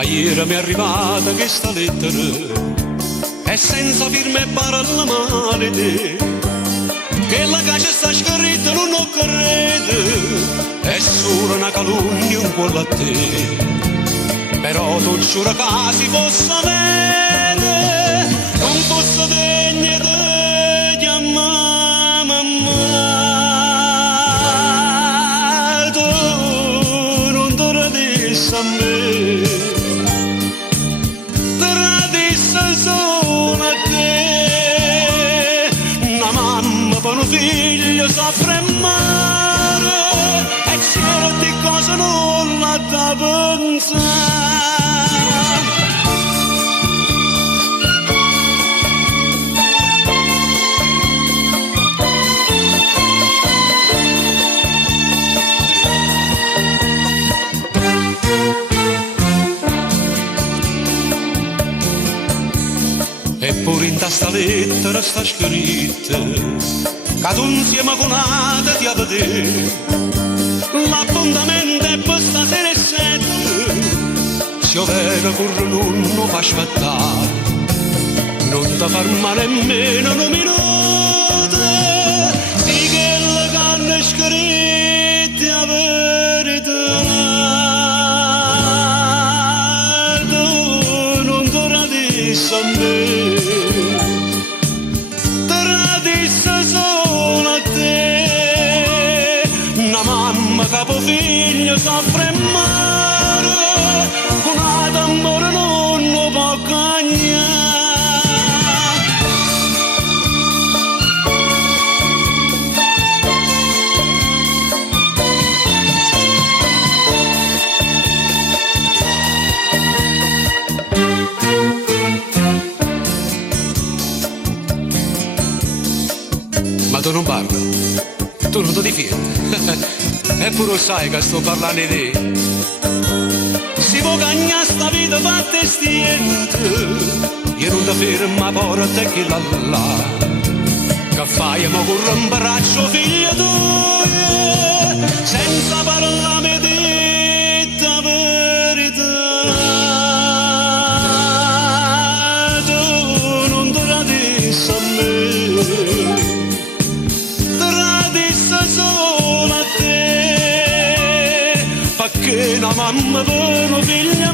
Ma ieri mi è arrivata questa lettera e senza firma e parola male te, che la caccia sta scritta non ho credo, è solo una calunnia un po' a te, però tu giuro che si possa avere, non posso degno di chiamare mamma, tu non te la dici a me. Per un figlio soffre male e certe cose non la da pensare. Eppure in sta lettera sta scritta che tu insieme con Ada ti a vedere, l'appuntamento è per stasera e 7, se io vedo corre non fa aspettare, non ti far male nemmeno un minuto, sì che le canne scritte a verità, tu non te la dici a me. Capo figlio soffre male, con l'amore non lo può cagnare. Ma tu non parli, tu non ti difendi. Eppure sai che sto parlando di te. Si può cagnare sta vita fatta e stiente, io non ti fermo a porta che là là, che fai mo corre un braccio figlio tuo, senza parlare detta verità, tu non te la dici a me, te la dici solo a te. Che una mamma per un figlio